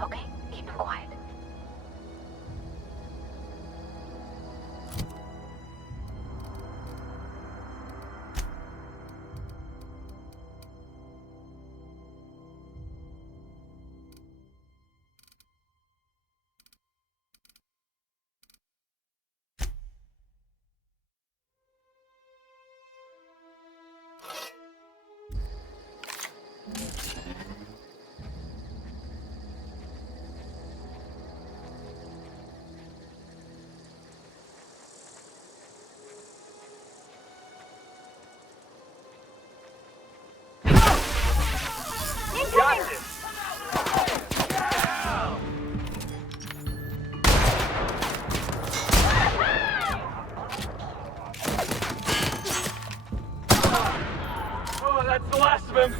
Okay, keep him quiet. Got this. Oh, that's the last of him.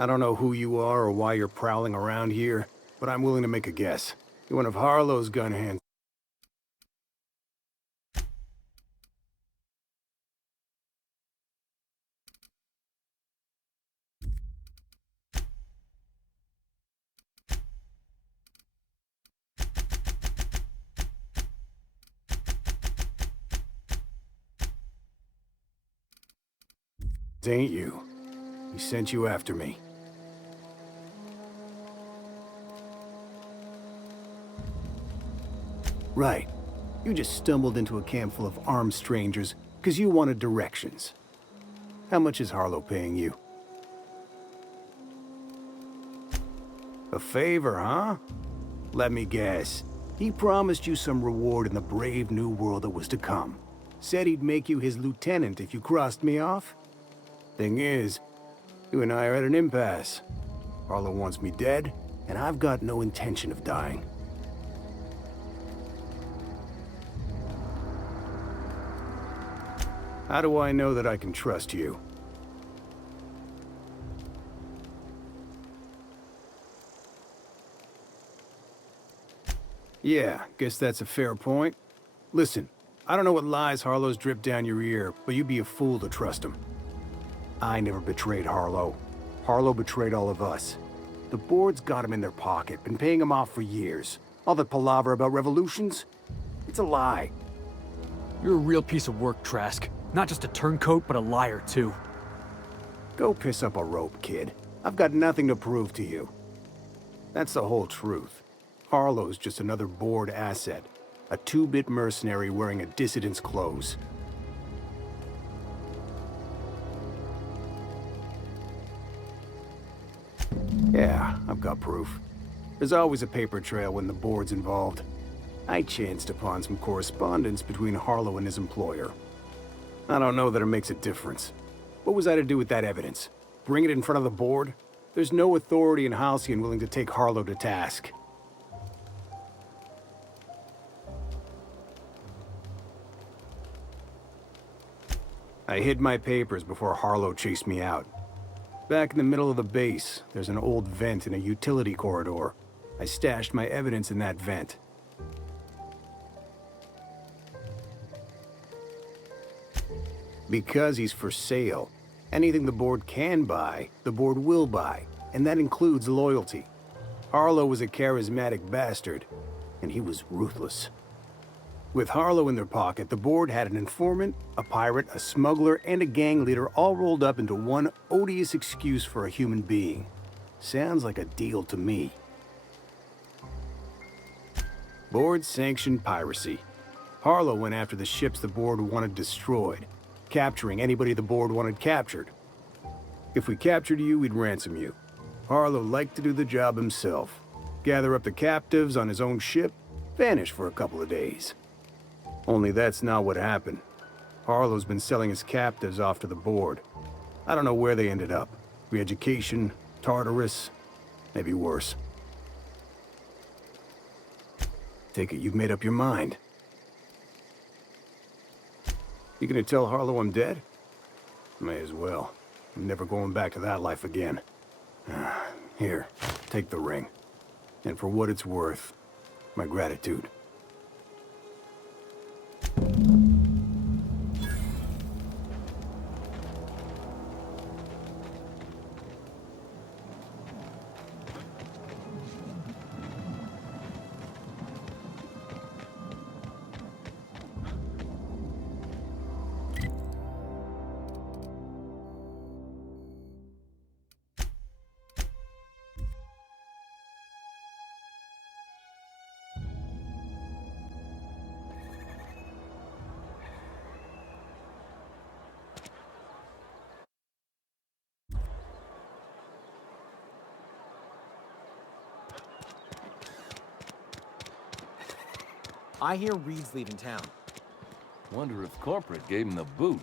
I don't know who you are or why you're prowling around here, but I'm willing to make a guess. You're one of Harlow's gun hands. Ain't you? He sent you after me. Right. You just stumbled into a camp full of armed strangers because you wanted directions. How much is Harlow paying you? A favor, huh? Let me guess. He promised you some reward in the brave new world that was to come. Said he'd make you his lieutenant if you crossed me off? Thing is, you and I are at an impasse. Harlow wants me dead, and I've got no intention of dying. How do I know that I can trust you? Yeah, guess that's a fair point. Listen, I don't know what lies Harlow's dripped down your ear, but you'd be a fool to trust him. I never betrayed Harlow. Harlow betrayed all of us. The board's got him in their pocket, been paying him off for years. All that palaver about revolutions? It's a lie. You're a real piece of work, Trask. Not just a turncoat, but a liar, too. Go piss up a rope, kid. I've got nothing to prove to you. That's the whole truth. Harlow's just another board asset. A two-bit mercenary wearing a dissident's clothes. Yeah, I've got proof. There's always a paper trail when the board's involved. I chanced upon some correspondence between Harlow and his employer. I don't know that it makes a difference. What was I to do with that evidence? Bring it in front of the board? There's no authority in Halcyon willing to take Harlow to task. I hid my papers before Harlow chased me out. Back in the middle of the base, there's an old vent in a utility corridor. I stashed my evidence in that vent. Because he's for sale. Anything the board can buy, the board will buy, and that includes loyalty. Harlow was a charismatic bastard, and he was ruthless. With Harlow in their pocket, the board had an informant, a pirate, a smuggler, and a gang leader all rolled up into one odious excuse for a human being. Sounds like a deal to me. Board-sanctioned piracy. Harlow went after the ships the board wanted destroyed, capturing anybody the board wanted captured. If we captured you, we'd ransom you. Harlow liked to do the job himself. Gather up the captives on his own ship, vanish for a couple of days. Only that's not what happened. Harlow's been selling his captives off to the board. I don't know where they ended up. Re-education, Tartarus, maybe worse. Take it you've made up your mind. You gonna tell Harlow I'm dead? May as well. I'm never going back to that life again. Here, take the ring. And for what it's worth, my gratitude. I hear Reed's leaving town. Wonder if corporate gave him the boot.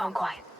Gone quiet.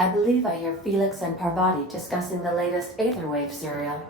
I believe I hear Felix and Parvati discussing the latest Aetherwave serial.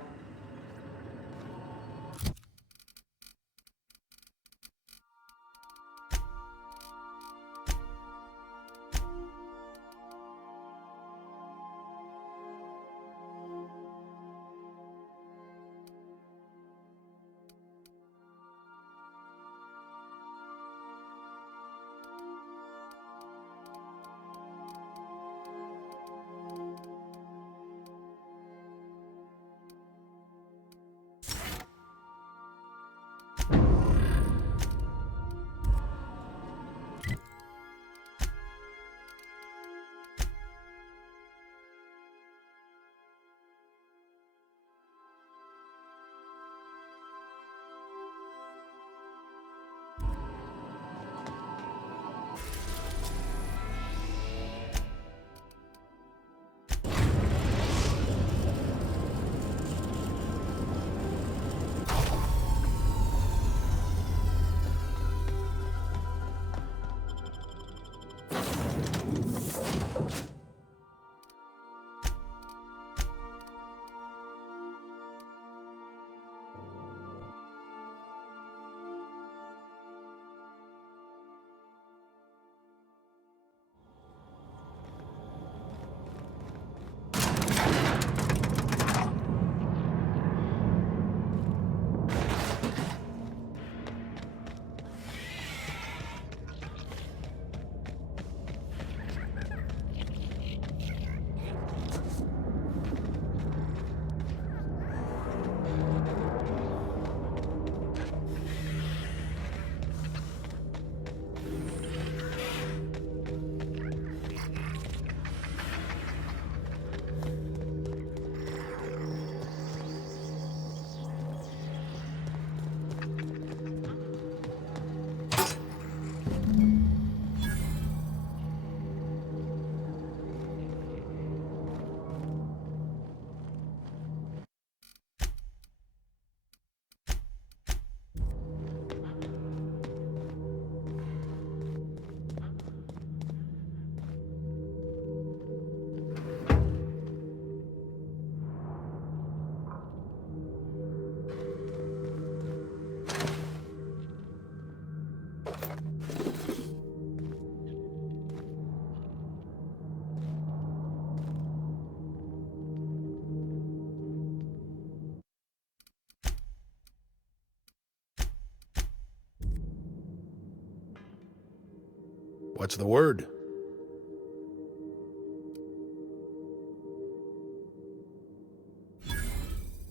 What's the word?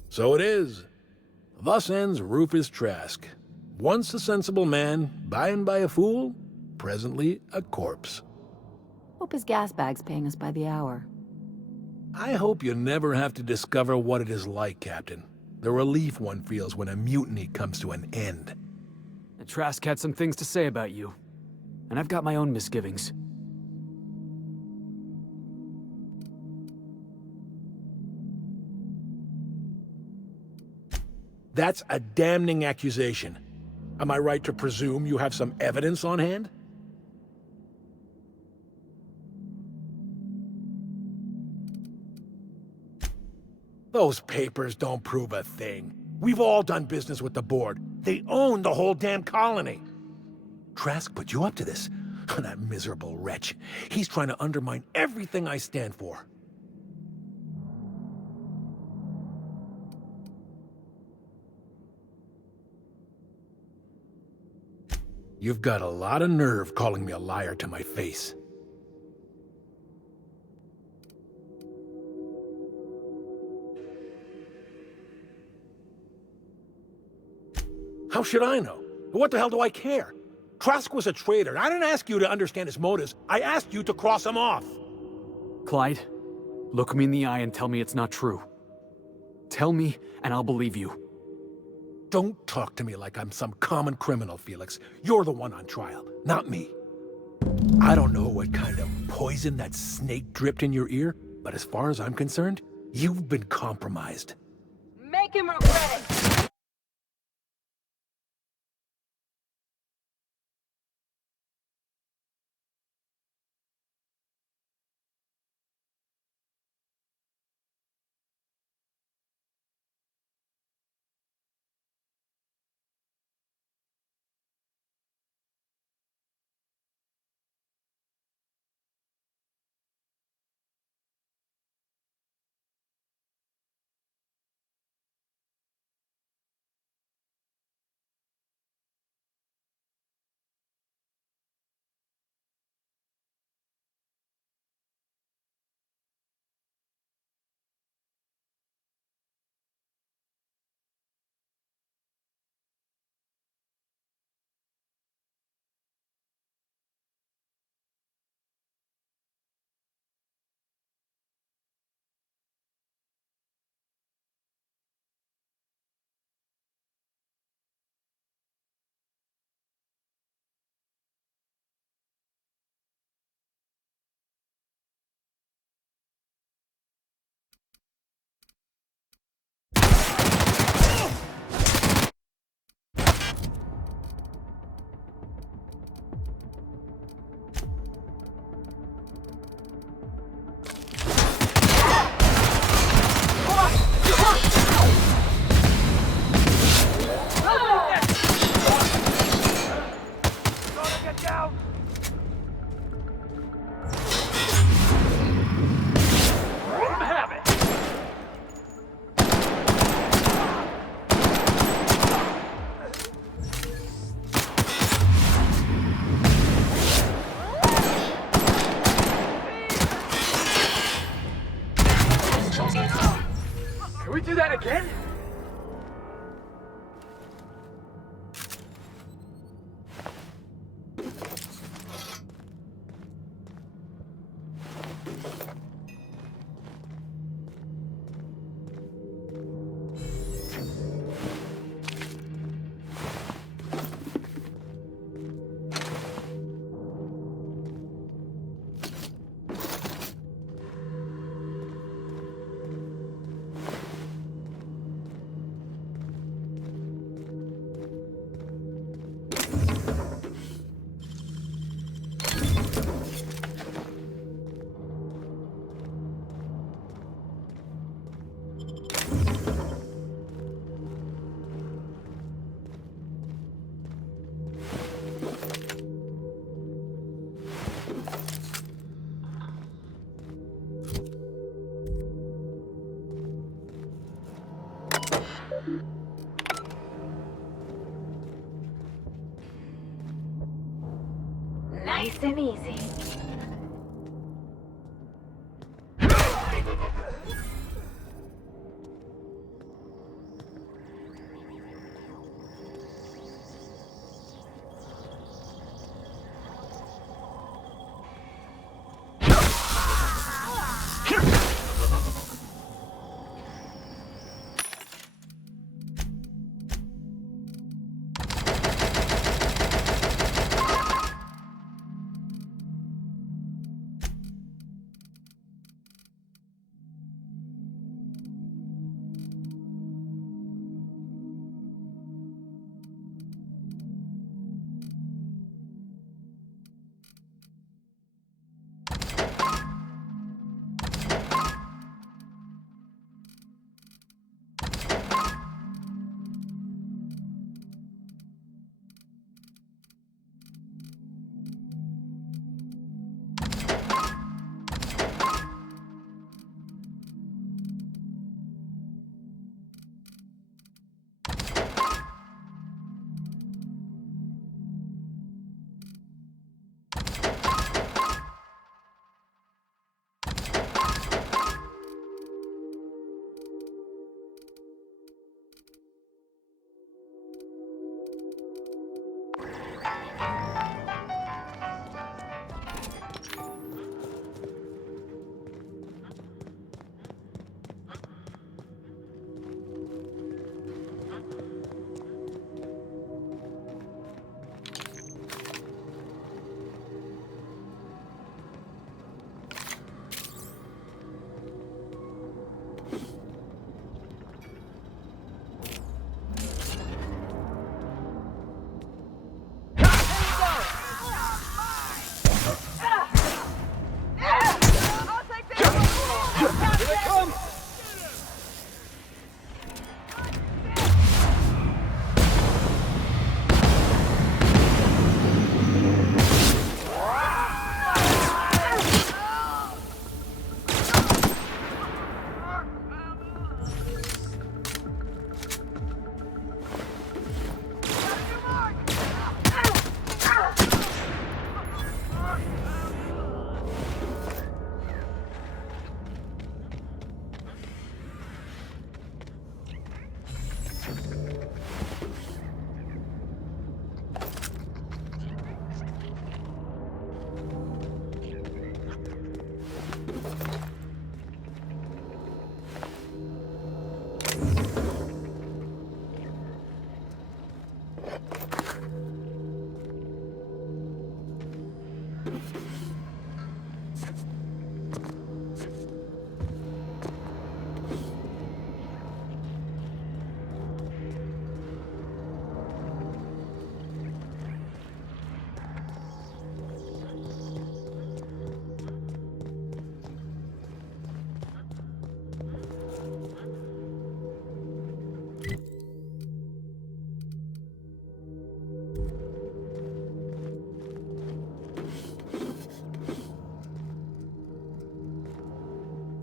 So it is. Thus ends Rufus Trask. Once a sensible man, by and by a fool, presently a corpse. Hope his gas bag's paying us by the hour. I hope you never have to discover what it is like, Captain. The relief one feels when a mutiny comes to an end. The Trask had some things to say about you. And I've got my own misgivings. That's a damning accusation. Am I right to presume you have some evidence on hand? Those papers don't prove a thing. We've all done business with the board. They own the whole damn colony. Trask put you up to this. That miserable wretch. He's trying to undermine everything I stand for. You've got a lot of nerve calling me a liar to my face. How should I know? What the hell do I care? Trask was a traitor, and I didn't ask you to understand his motives. I asked you to cross him off. Clyde, look me in the eye and tell me it's not true. Tell me, and I'll believe you. Don't talk to me like I'm some common criminal, Felix. You're the one on trial, not me. I don't know what kind of poison that snake dripped in your ear, but as far as I'm concerned, you've been compromised. Make him regret it! Can we do that again? Nice and easy.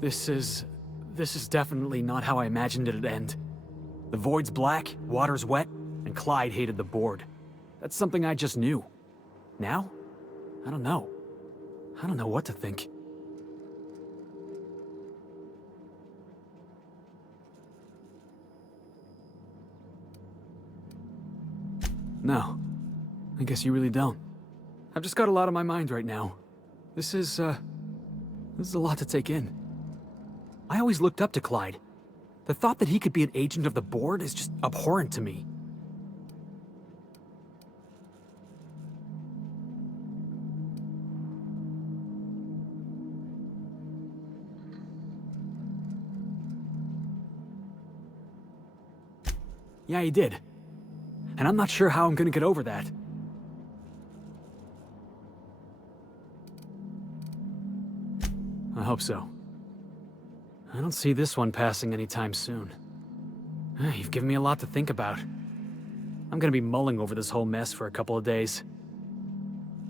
This is definitely not how I imagined it'd end. The void's black, water's wet, and Clyde hated the board. That's something I just knew. Now? I don't know. I don't know what to think. No. I guess you really don't. I've just got a lot on my mind right now. This is a lot to take in. I always looked up to Clyde. The thought that he could be an agent of the board is just abhorrent to me. Yeah, he did. And I'm not sure how I'm gonna get over that. I hope so. I don't see this one passing anytime soon. You've given me a lot to think about. I'm gonna be mulling over this whole mess for a couple of days.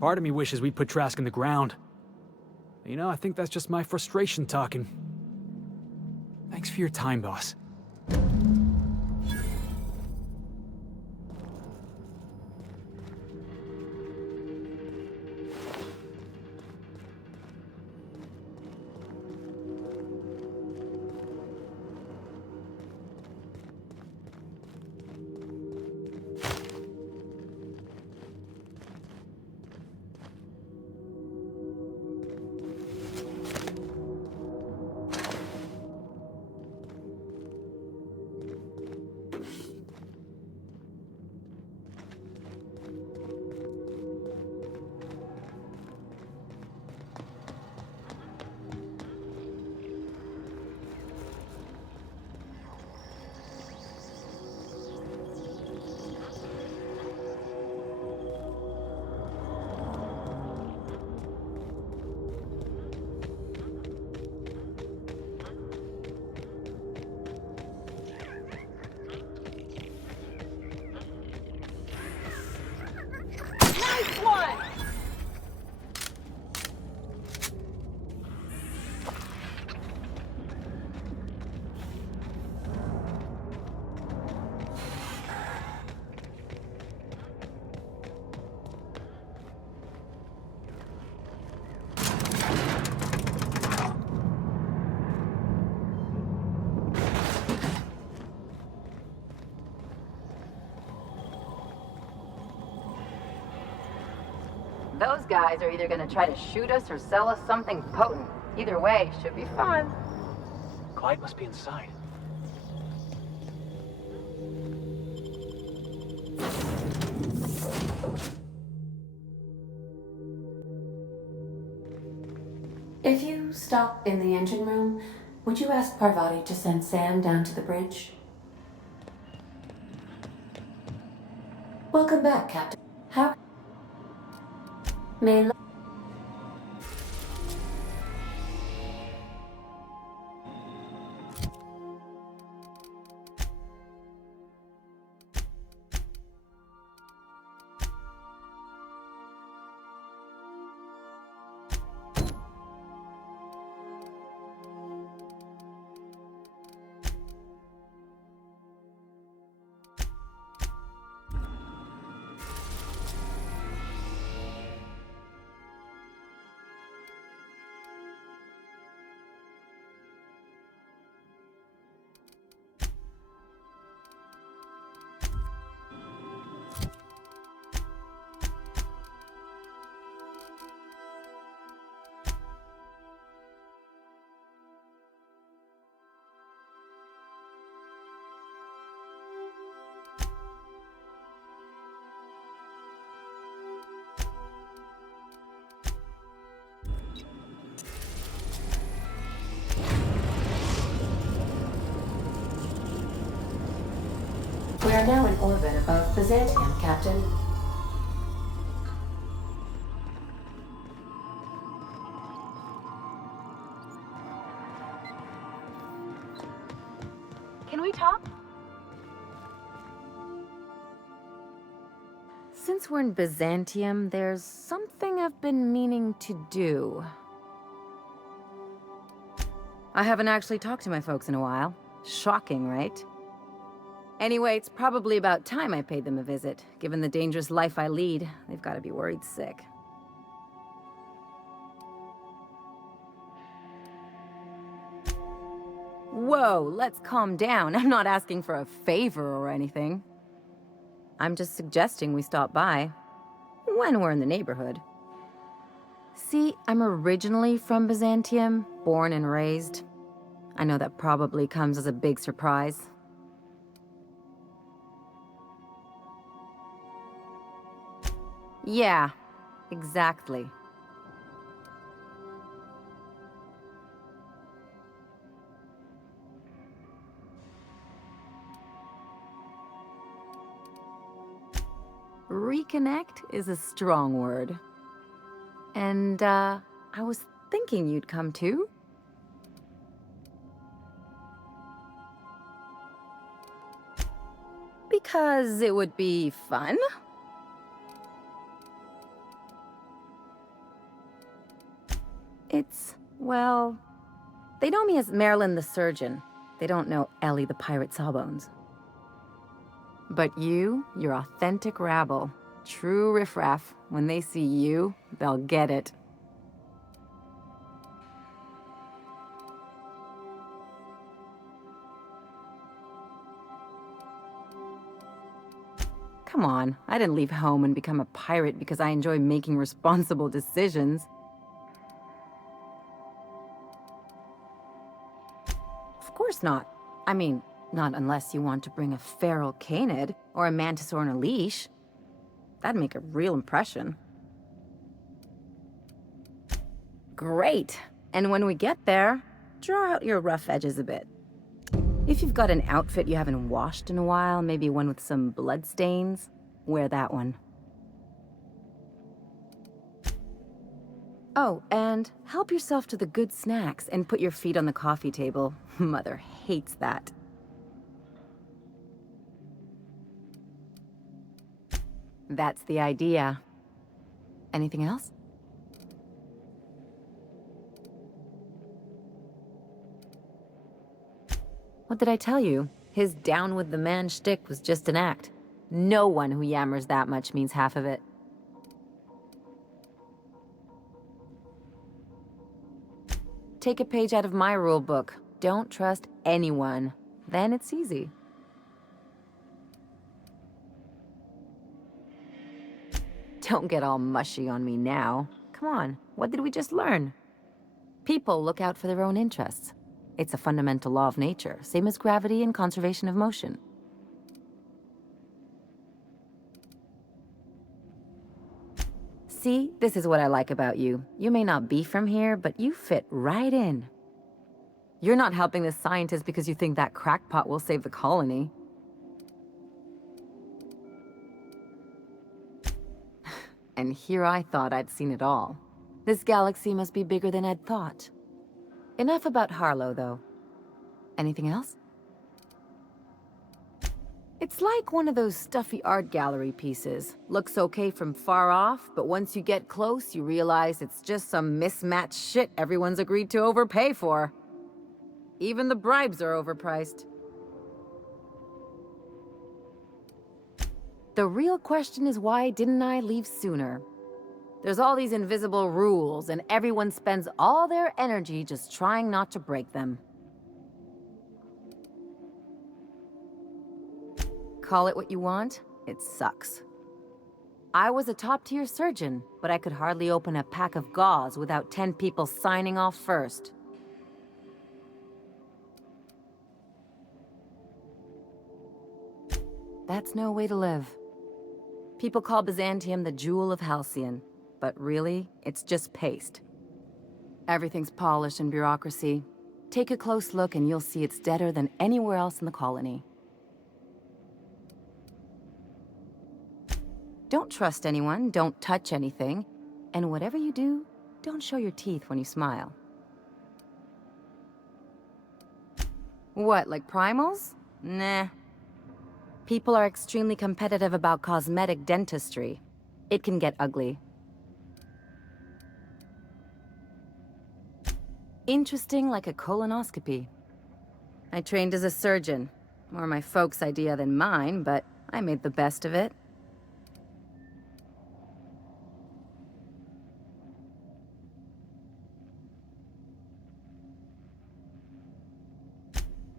Part of me wishes we'd put Trask in the ground. But, you know, I think that's just my frustration talking. Thanks for your time, boss. Those guys are either gonna try to shoot us or sell us something potent. Either way, should be fun. Clyde must be inside. If you stop in the engine room, would you ask Parvati to send Sam down to the bridge? Welcome back, Captain. How... May... We are now in orbit above Byzantium, Captain. Can we talk? Since we're in Byzantium, there's something I've been meaning to do. I haven't actually talked to my folks in a while. Shocking, right? Anyway, it's probably about time I paid them a visit. Given the dangerous life I lead, they've got to be worried sick. Whoa, let's calm down. I'm not asking for a favor or anything. I'm just suggesting we stop by. When we're in the neighborhood. See, I'm originally from Byzantium, born and raised. I know that probably comes as a big surprise. Yeah, exactly. Reconnect is a strong word. And, I was thinking you'd come too. Because it would be fun? Well, they know me as Marilyn the Surgeon. They don't know Ellie the Pirate Sawbones. But you're authentic rabble. True riffraff. When they see you, they'll get it. Come on, I didn't leave home and become a pirate because I enjoy making responsible decisions. Of course not. I mean, not unless you want to bring a feral canid or a mantis on a leash. That'd make a real impression. Great. And when we get there, draw out your rough edges a bit. If you've got an outfit you haven't washed in a while, maybe one with some blood stains, wear that one. Oh, and help yourself to the good snacks and put your feet on the coffee table. Mother hates that. That's the idea. Anything else? What did I tell you? His down with the man shtick was just an act. No one who yammers that much means half of it. Take a page out of my rule book. Don't trust anyone. Then it's easy. Don't get all mushy on me now. Come on, what did we just learn? People look out for their own interests. It's a fundamental law of nature, same as gravity and conservation of motion. See, this is what I like about you. You may not be from here, but you fit right in. You're not helping the scientists because you think that crackpot will save the colony. And here I thought I'd seen it all. This galaxy must be bigger than I'd thought. Enough about Harlow, though. Anything else? It's like one of those stuffy art gallery pieces. Looks okay from far off, but once you get close, you realize it's just some mismatched shit everyone's agreed to overpay for. Even the bribes are overpriced. The real question is, why didn't I leave sooner? There's all these invisible rules, and everyone spends all their energy just trying not to break them. Call it what you want, it sucks. I was a top-tier surgeon, but I could hardly open a pack of gauze without 10 people signing off first. That's no way to live. People call Byzantium the jewel of Halcyon, but really, it's just paste. Everything's polished and bureaucracy. Take a close look and you'll see it's deader than anywhere else in the colony. Don't trust anyone, don't touch anything, and whatever you do, don't show your teeth when you smile. What, like primals? Nah. People are extremely competitive about cosmetic dentistry. It can get ugly. Interesting like a colonoscopy. I trained as a surgeon. More my folks' idea than mine, but I made the best of it.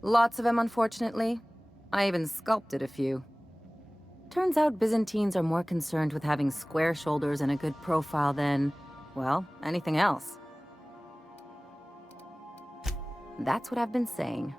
Lots of them, unfortunately. I even sculpted a few. Turns out Byzantines are more concerned with having square shoulders and a good profile than, well, anything else. That's what I've been saying.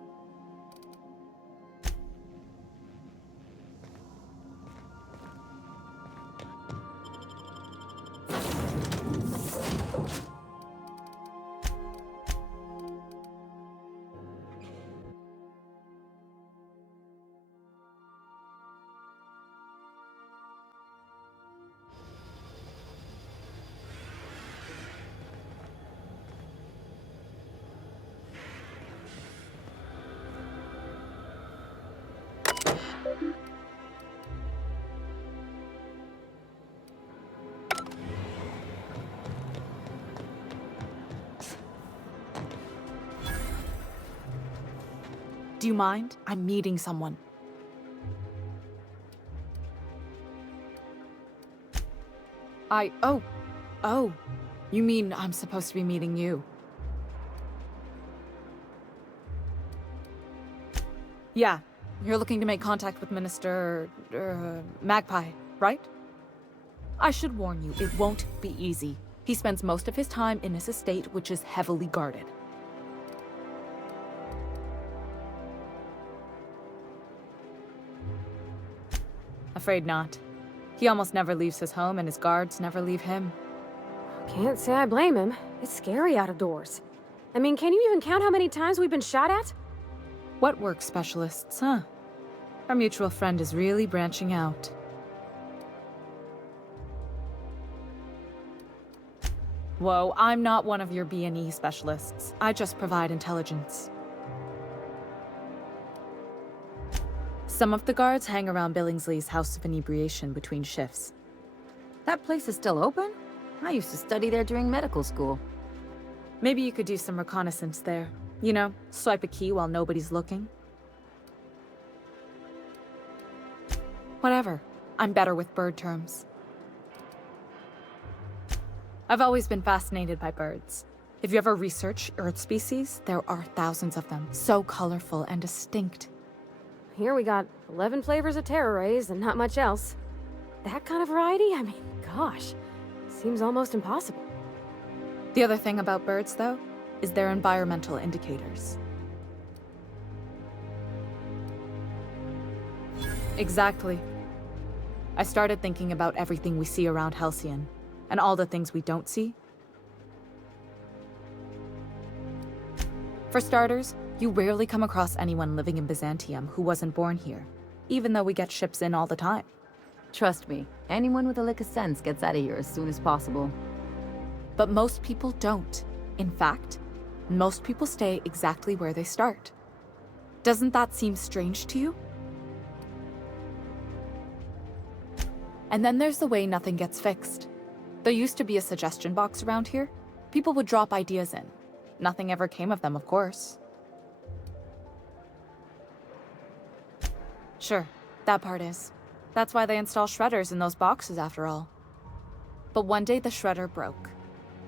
Do you mind? I'm meeting someone. Oh. You mean I'm supposed to be meeting you? Yeah, you're looking to make contact with Minister... Magpie, right? I should warn you, it won't be easy. He spends most of his time in his estate, which is heavily guarded. Afraid not. He almost never leaves his home, and his guards never leave him. Can't say I blame him. It's scary out of doors. I mean, can you even count how many times we've been shot at? What work specialists, huh? Our mutual friend is really branching out. Whoa, I'm not one of your B&E specialists. I just provide intelligence. Some of the guards hang around Billingsley's House of Inebriation between shifts. That place is still open? I used to study there during medical school. Maybe you could do some reconnaissance there. You know, swipe a key while nobody's looking. Whatever. I'm better with bird terms. I've always been fascinated by birds. If you ever research Earth species, there are thousands of them, so colorful and distinct. Here we got 11 flavors of Terra rays and not much else. That kind of variety? I mean, gosh, seems almost impossible. The other thing about birds, though, is their environmental indicators. Exactly. I started thinking about everything we see around Halcyon, and all the things we don't see. For starters, you rarely come across anyone living in Byzantium who wasn't born here, even though we get ships in all the time. Trust me, anyone with a lick of sense gets out of here as soon as possible. But most people don't. In fact, most people stay exactly where they start. Doesn't that seem strange to you? And then there's the way nothing gets fixed. There used to be a suggestion box around here. People would drop ideas in. Nothing ever came of them, of course. Sure, that part is. That's why they install shredders in those boxes, after all. But one day the shredder broke.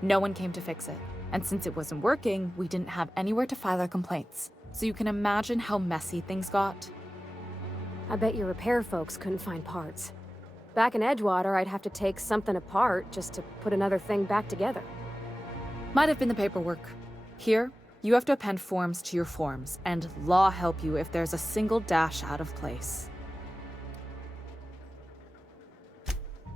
No one came to fix it. And since it wasn't working, we didn't have anywhere to file our complaints. So you can imagine how messy things got. I bet your repair folks couldn't find parts. Back in Edgewater, I'd have to take something apart just to put another thing back together. Might have been the paperwork. Here, you have to append forms to your forms, and law help you if there's a single dash out of place.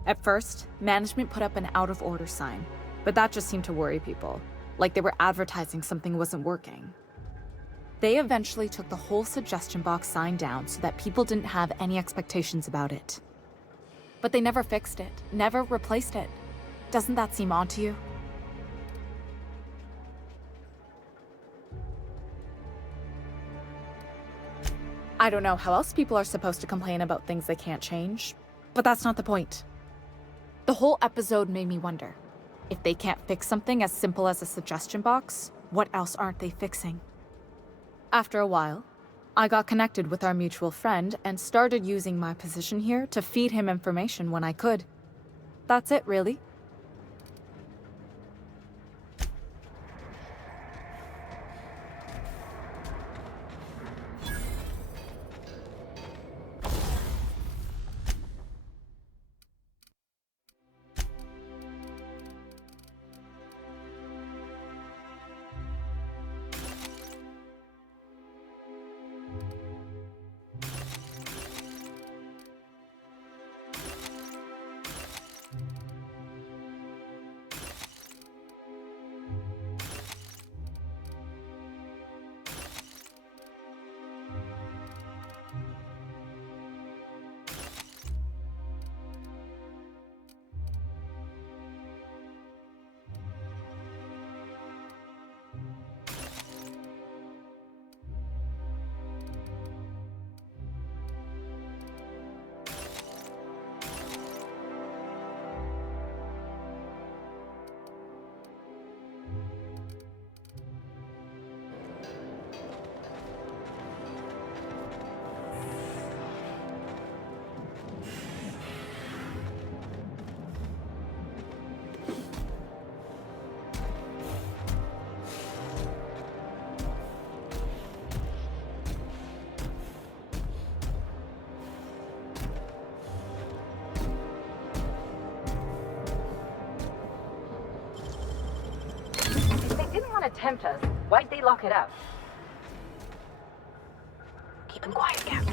At first, management put up an out-of-order sign, but that just seemed to worry people, like they were advertising something wasn't working. They eventually took the whole suggestion box sign down so that people didn't have any expectations about it. But they never fixed it, never replaced it. Doesn't that seem odd to you? I don't know how else people are supposed to complain about things they can't change, but that's not the point. The whole episode made me wonder, if they can't fix something as simple as a suggestion box, what else aren't they fixing? After a while, I got connected with our mutual friend and started using my position here to feed him information when I could. That's it, really. tempt us. Why'd they lock it up? Keep him quiet, Cap.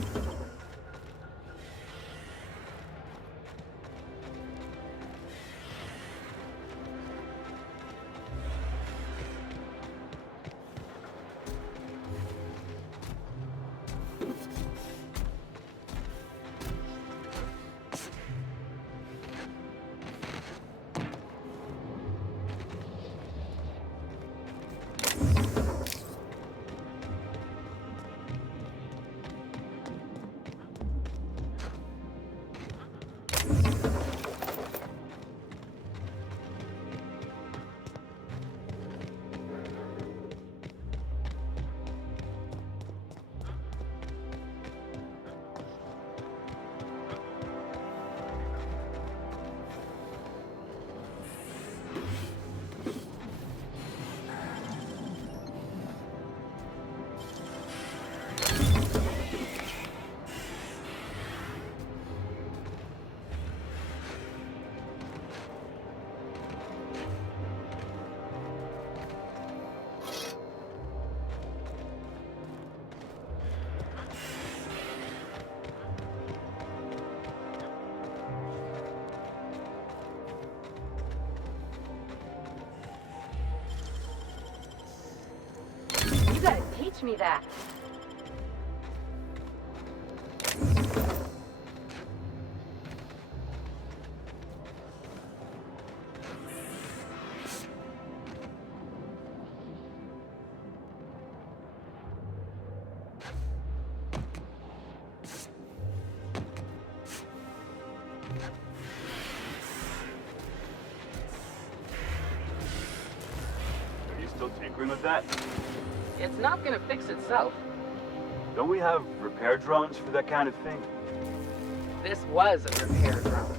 You gotta teach me that. Are you still tinkering with that? It's not gonna fix itself. Don't we have repair drones for that kind of thing? This was a repair drone.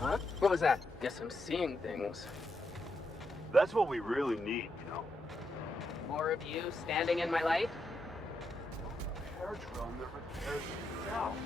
Huh? What was that? Guess I'm seeing things. That's what we really need, you know? More of you standing in my light? Repair drone that repairs itself.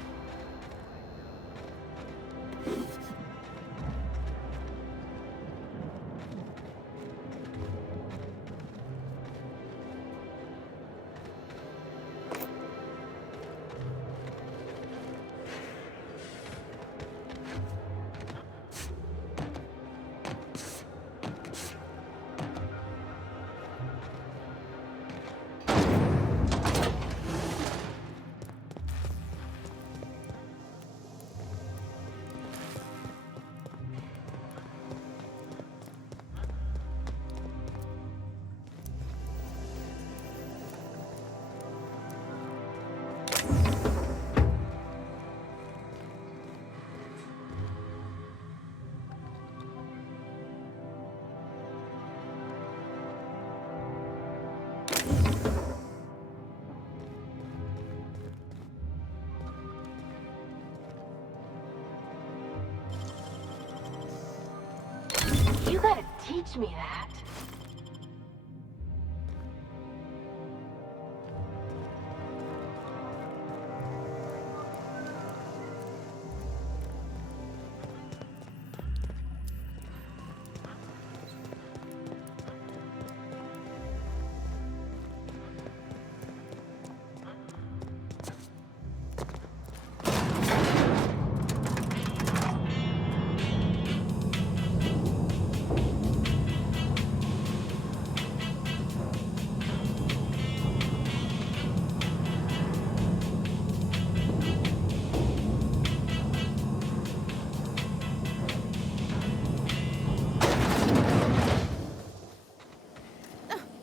You gotta teach me that.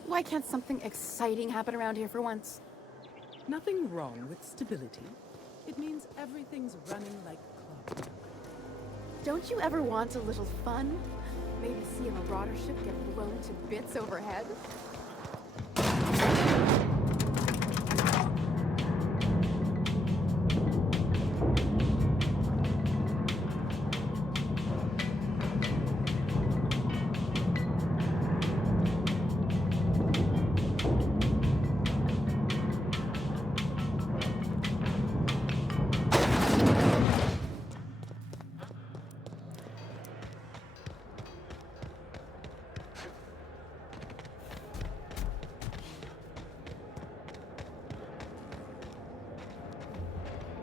Why can't something exciting happen around here for once? Nothing wrong with stability. It means everything's running like clockwork. Don't you ever want a little fun? Maybe see a marauder ship get blown to bits overhead?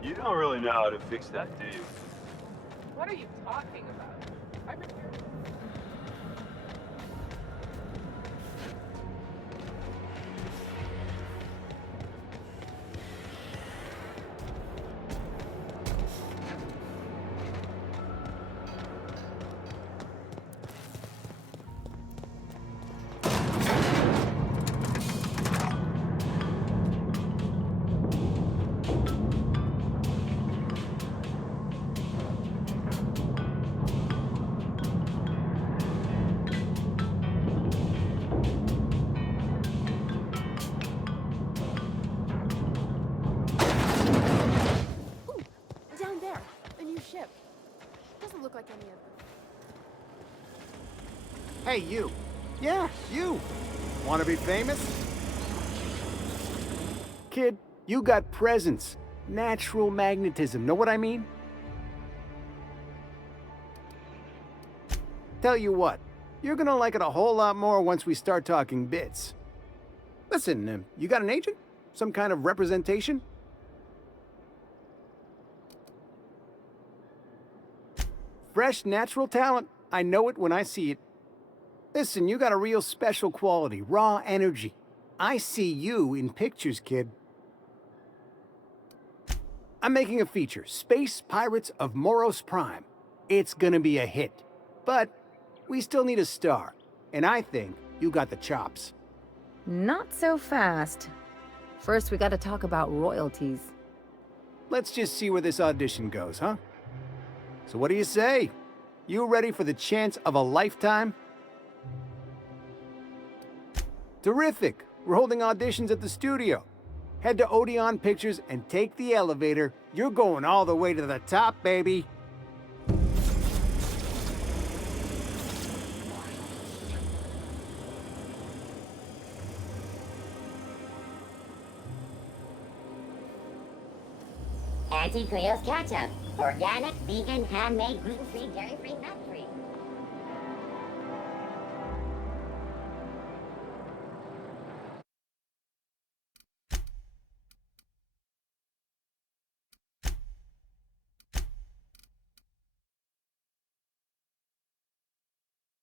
You don't really know how to fix that, do you? What are you talking about? I repaired. Down there, a new ship. Doesn't look like any of them. Hey, you. Yeah, you. Want to be famous? Kid, you got presence. Natural magnetism, know what I mean? Tell you what, you're gonna like it a whole lot more once we start talking bits. Listen, you got an agent? Some kind of representation? Fresh, natural talent. I know it when I see it. Listen, you got a real special quality, raw energy. I see you in pictures, kid. I'm making a feature, Space Pirates of Moros Prime. It's gonna be a hit. But we still need a star, and I think you got the chops. Not so fast. First, we gotta talk about royalties. Let's just see where this audition goes, huh? So what do you say? You ready for the chance of a lifetime? Terrific! We're holding auditions at the studio. Head to Odeon Pictures and take the elevator. You're going all the way to the top, baby. Auntie Creole's Ketchup. Organic, vegan, handmade, gluten-free, dairy-free, nut-free.